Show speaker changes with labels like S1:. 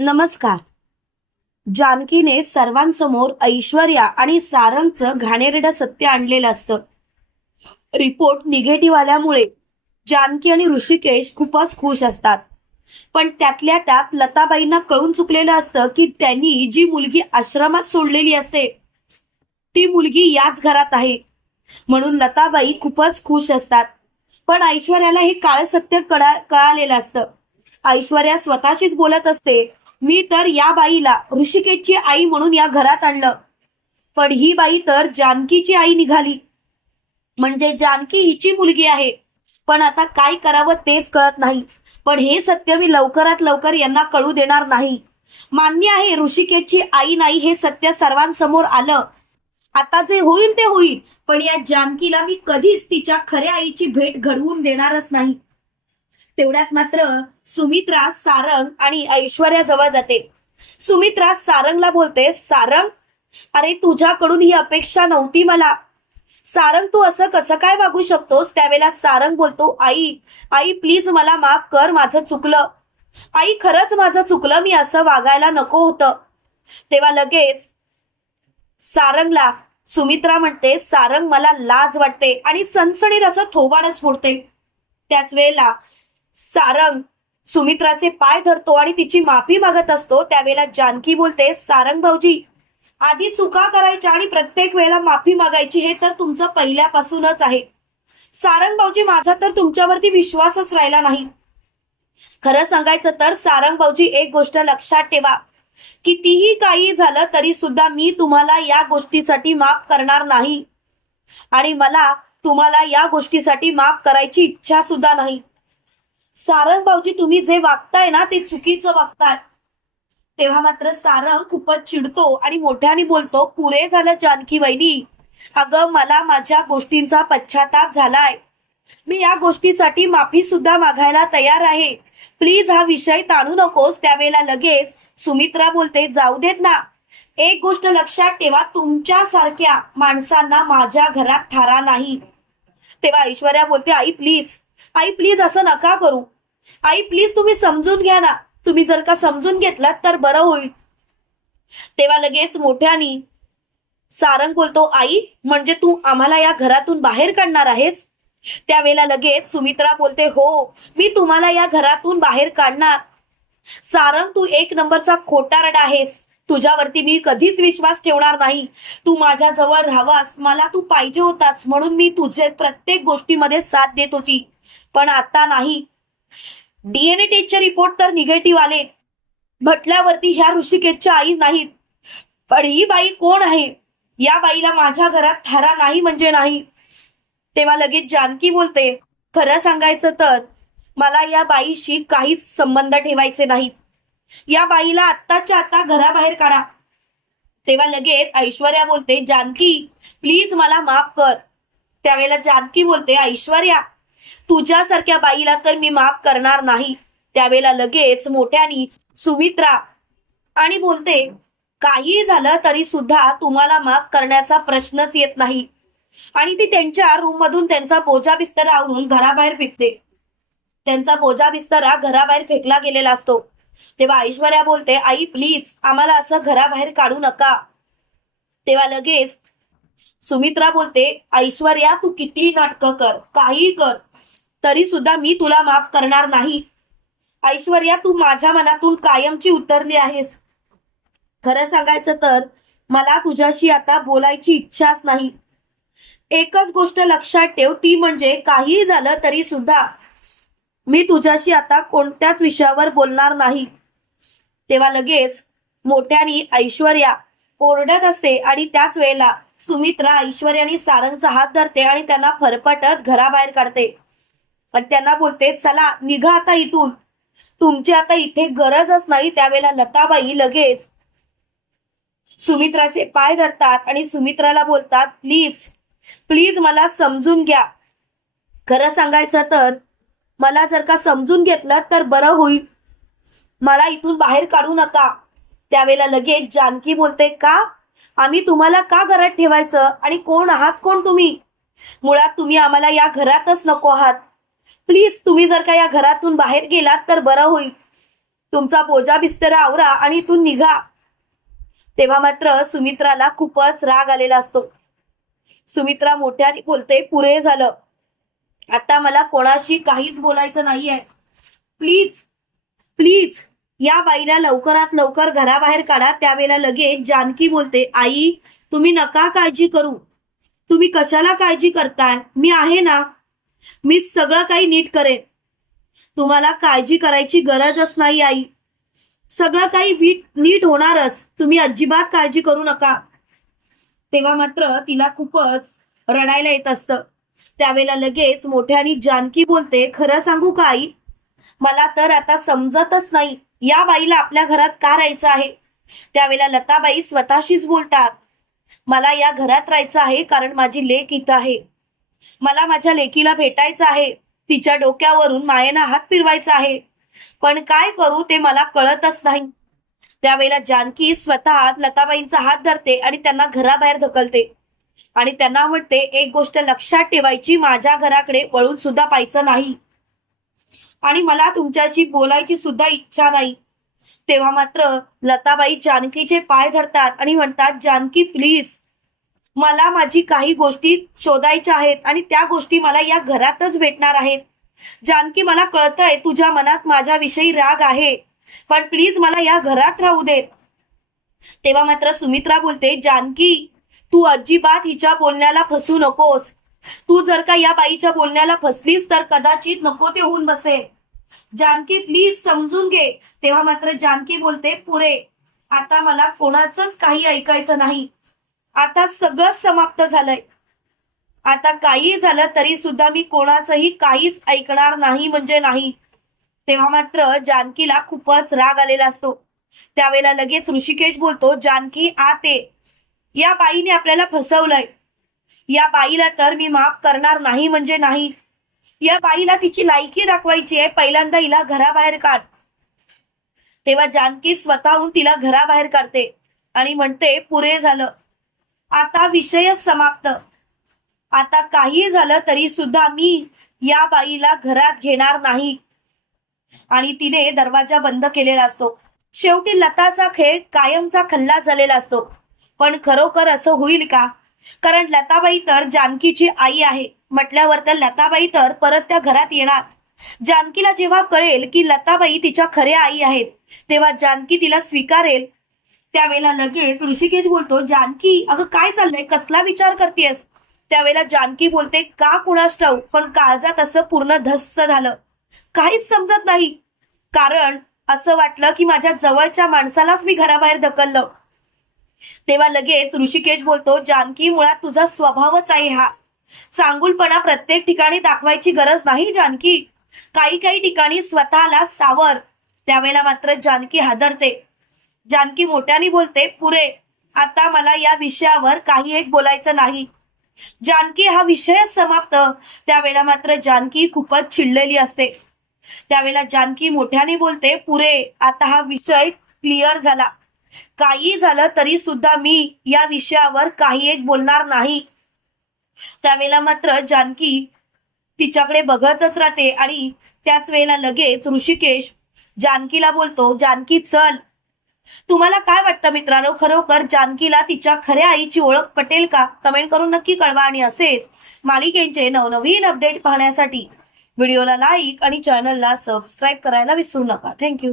S1: नमस्कार. जानकीने सर्वांसमोर ऐश्वर्या आणि सारंगचं घाणेरडं सत्य आणलेलं असतं. रिपोर्ट निगेटिव्ह आल्यामुळे जानकी आणि ऋषिकेश खूपच खुश असतात. पण त्यातल्या त्यात लताबाईंना कळून चुकलेलं असतं की त्यांनी जी मुलगी आश्रमात सोडलेली असते ती मुलगी याच घरात आहे. म्हणून लताबाई खूपच खुश असतात. पण ऐश्वर्याला हे काळ सत्य कळा कळालेलं असतं. ऐश्वर्या स्वतःशीच बोलत असते मी तर या बाईला ऋषिकेशची आई म्हणून या घरात आणलं. पण ही बाई तर जानकीची आई निघाली. म्हणजे जानकी हिची मुलगी आहे. पण आता काय करावं तेच कळत नाही. पण हे सत्य मी लवकरात लवकर यांना कळू देणार नाही. मान्य आहे ऋषिकेशची आई नाही हे सत्य सर्वांसमोर आलं. आता जे होईल ते होईल. पण या जानकीला मी कधीच तिच्या खऱ्या आईची भेट घडवून देणारच नाही. तेवढ्यात मात्र सुमित्रा सारंग आणि ऐश्वर्या जवळ जाते. सुमित्रा सारंगला बोलते सारंग अरे तुझ्याकडून ही अपेक्षा नव्हती मला. सारंग तू असं कसं काय वागू शकतोस? त्यावेळेला सारंग बोलतो आई आई प्लीज मला माफ कर माझं चुकलं. आई खरंच माझं चुकलं मी असं वागायला नको होतं. तेव्हा लगेच सारंगला सुमित्रा म्हणते सारंग मला लाज वाटते आणि सणसणीत असं थोबाडच फोडते. त्याच वेळेला सारंग. सुमित्राचे पाय धरतो आणि तिची माफी मागत असतो त्यावेळेला जानकी बोलते सारंग भाऊजी आधी चुका करायच्या आणि प्रत्येक वेळेला माफी मागायची हे तर तुमचं पहिल्यापासूनच आहे. सारंग भाऊजी माझा तर तुमच्यावरती विश्वासच राहिला नाही. खरं सांगायचं तर सारंग भाऊजी एक गोष्ट लक्षात ठेवा. कितीही काही झालं तरी सुद्धा मी तुम्हाला या गोष्टीसाठी माफ करणार नाही. आणि मला तुम्हाला या गोष्टीसाठी माफ करायची इच्छा सुद्धा नाही. सारंग भाऊजी तुम्ही जे वागताय ना ते चुकीचं वागताय. तेव्हा मात्र सारंग खूपच चिडतो आणि मोठ्याने बोलतो पुरे झालं जानकी वहिनी. अगं मला माझ्या गोष्टींचा पश्चाताप झालाय. मी या गोष्टीसाठी माफी सुद्धा मागायला तयार आहे. प्लीज हा विषय ताणू नकोस त्यावेळेला लगेच सुमित्रा बोलते जाऊ देत ना. एक गोष्ट लक्षात ठेवा तुमच्यासारख्या माणसांना माझ्या घरात थारा नाही. तेव्हा ऐश्वर्या बोलते आई प्लीज आई प्लीज असं नका करू. आई प्लीज तुम्ही समजून घ्या ना. तुम्ही जर का समजून घेतलात तर बरं होईल. तेव्हा लगेच मोठ्यानी सारंग बोलतो आई म्हणजे तू आम्हाला या घरातून बाहेर काढणार आहेस? त्यावेळेला लगेच सुमित्रा बोलते हो मी तुम्हाला या घरातून बाहेर काढणार. सारंग तू एक नंबरचा खोटारड आहेस. तुझ्यावरती मी कधीच विश्वास ठेवणार नाही. तू माझ्या जवळ राहावास. मला तू पाहिजे होतास. म्हणून मी तुझे प्रत्येक गोष्टीमध्ये साथ देत होती. पण आता नाही. डीएनए टेस्टचे रिपोर्ट तर निगेटिव्ह आले. म्हटल्यावरती ह्या ऋषिकेशच्या आई नाहीत. पण ही बाई कोण आहे? या बाईला माझ्या घरात थारा नाही म्हणजे नाही. तेव्हा लगेच जानकी बोलते खरं सांगायचं तर मला या बाईशी काहीच संबंध ठेवायचे नाहीत. या बाईला आत्ताच्या आता घराबाहेर काढा. तेव्हा लगेच ऐश्वर्या बोलते जानकी प्लीज मला माफ कर. त्यावेळेला जानकी बोलते ऐश्वर्या तुझ्यासारख्या बाईला तर मी माफ करणार नाही. त्यावेळेला लगेच मोठ्यानी सुमित्रा आणि बोलते काही झालं तरी सुद्धा तुम्हाला माफ करण्याचा प्रश्नच येत नाही. आणि ती त्यांच्या रूम मधून त्यांचा बोजा बिस्तर आवरून घराबाहेर फेकते. त्यांचा बोजा बिस्तरा घराबाहेर फेकला गेलेला असतो. तेव्हा ऐश्वर्या बोलते आई प्लीज आम्हाला असं घराबाहेर काढू नका. तेव्हा लगेच सुमित्रा बोलते ऐश्वर्या तू कितीही नाटकं कर काही कर. तरी सुद्धा मी तुला माफ करणार नाही. ऐश्वर्या तू माझ्या मनातून कायमची उतरली आहेस. खरं सांगायचं तर मला तुझ्याशी आता बोलायची इच्छाच नाही. एकच गोष्ट लक्षात ठेव ती म्हणजे काहीही झालं तरी सुद्धा मी तुझ्याशी आता कोणत्याच विषयावर बोलणार नाही. तेव्हा लगेच मोठ्यानी ऐश्वर्या ओरडत असते आणि त्याच वेळेला सुमित्रा ऐश्वर्याने सारंगचा हात धरते आणि त्यांना फरफटत घराबाहेर काढते. आणि त्यांना बोलते चला निघा आता इथून. तुमची आता इथे गरजच नाही. त्यावेळेला लताबाई लगेच सुमित्राचे पाय धरतात आणि सुमित्राला बोलतात प्लीज प्लीज मला समजून घ्या. खरं सांगायचं तर मला जर का समजून घेतलं तर बरं होईल. मला इथून बाहेर काढू नका. त्यावेळेला लगेच जानकी बोलते का? आम्ही तुम्हाला का घरात ठेवायचं? आणि कोण आहात कोण तुम्ही? मुळात तुम्ही आम्हाला या घरातच नको आहात. प्लीज तुम्ही जर का या घरातून बाहेर गेलात तर बरं होईल. तुमचा बोजा बिस्तर आवरा आणि इथून निघा. तेव्हा मात्र सुमित्राला खूपच राग आलेला असतो. सुमित्रा मोठ्याने बोलते पुरे झालं. आता मला कोणाशी काहीच बोलायचं नाहीये. प्लीज प्लीज या बाईला लवकरात लवकर घराबाहेर काढा. त्यावेळेला लगेच जानकी बोलते आई तुम्ही नका काळजी करू. तुम्ही कशाला काळजी करताय? मी आहे ना. मी सगळं काही नीट करेन. तुम्हाला काळजी करायची गरजच नाही आई. सगळं काही वीट नीट होणारच. तुम्ही अजिबात काळजी करू नका. तेव्हा मात्र तिला खूपच रडायला येत असतं. त्यावेळेला लगेच मोठ्यानी जानकी बोलते खरं सांगू का आई? मला तर आता समजतच नाही. या बाईला आपल्या घरात का राहायचं आहे? त्यावेळेला लताबाई स्वतःशीच बोलतात मला या घरात राहायचं आहे कारण माझी लेख इथं आहे. मला माझ्या लेकीला भेटायचं आहे. तिच्या डोक्यावरून मायेनं हात फिरवायचा आहे. पण काय करू ते मला कळतच नाही. त्यावेळेला जानकी स्वतः लताबाईंचा हात धरते आणि त्यांना घराबाहेर ढकलते. आणि त्यांना म्हणते एक गोष्ट लक्षात ठेवायची माझ्या घराकडे वळून सुद्धा पाहायचं नाही. आणि मला तुमच्याशी बोलायची सुद्धा इच्छा नाही. तेव्हा मात्र लताबाई जानकीचे पाय धरतात आणि म्हणतात जानकी प्लीज मला माझी काही गोष्टी शोधायच्या आहेत आणि त्या गोष्टी मला या घरातच भेटणार आहेत. जानकी मला कळतंय तुझ्या मनात माझ्याविषयी राग आहे पण प्लीज मला या घरात राहू दे. तेव्हा मात्र सुमित्रा बोलते जानकी तू अजिबात हिच्या बोलण्याला फसू नकोस. तू जर का या बाईच्या बोलण्याला फसलीस तर कदाचित नको ते होऊन बसेल. जानकी प्लीज समजून घे. तेव्हा मात्र जानकी बोलते पुरे आता मला कोणाचंच काही ऐकायचं नाही. आता सगळं समाप्त झालंय. आता काही झालं तरी सुद्धा मी कोणाचंही काहीच ऐकणार नाही म्हणजे नाही. तेव्हा मात्र जानकीला खूपच राग आलेला असतो. त्यावेळेला लगेच ऋषिकेश बोलतो जानकी आते या बाईने आपल्याला फसवलंय. या बाईला तर मी माफ करणार नाही म्हणजे नाही. या बाईला तिची लायकी दाखवायची आहे पहिल्यांदा हिला घराबाहेर काढ. तेव्हा जानकी स्वतःहून तिला घराबाहेर काढते आणि म्हणते पुरे झालं. आता विषयच समाप्त. आता काही झालं तरी सुद्धा मी या बाईला घरात घेणार नाही. आणि तिने दरवाजा बंद केलेला असतो. शेवटी लताचा खेळ कायमचा खल्ला झालेला असतो. पण खरोखर असं होईल का? कारण लताबाई तर जानकीची आई आहे. म्हटल्यावर तर लताबाई तर परत त्या घरात येणार. जानकीला जेव्हा कळेल की लताबाई तिच्या खऱ्या आई आहेत तेव्हा जानकी तिला स्वीकारेल त्यावेळेला लगेच ऋषिकेश बोलतो जानकी अगं काय चाललंय? कसला विचार करतेस त्यावेळेला जानकी बोलते का कुणास ठाऊ पण काळजात असं पूर्ण धस्स झालं. काहीच समजत नाही. कारण असं वाटलं की माझ्या जवळच्या माणसालाच मी घराबाहेर ढकललं. तेव्हा लगेच ऋषिकेश बोलतो जानकी मुळात तुझा स्वभावच आहे हा. चांगुलपणा प्रत्येक ठिकाणी दाखवायची गरज नाही जानकी. काही काही ठिकाणी स्वतःला सावर. त्यावेळेला मात्र जानकी हादरते. जानकी मोठ्याने बोलते पुरे आता मला या विषयावर काही एक बोलायचं नाही. जानकी हा विषय समाप्त. त्यावेळेला मात्र जानकी खूपच चिडलेली असते. त्यावेळेला जानकी मोठ्याने बोलते पुरे आता हा विषय क्लिअर झाला. काही झालं तरी सुद्धा मी या विषयावर काही एक बोलणार नाही. त्यावेळेला मात्र जानकी तिच्याकडे बघतच राहते आणि त्याच वेळेला लगेच ऋषिकेश जानकीला बोलतो जानकी चल तुम्हाला काय वाटतं मित्रांनो? खरोखर जानकीला तिच्या खऱ्या आईची ओळख पटेल का? कमेंट करून नक्की कळवा आणि असेच मालिकेंचे नवनवीन अपडेट पाहण्यासाठी व्हिडिओला लाईक आणि चॅनलला सबस्क्राईब करायला विसरू नका. थँक्यू.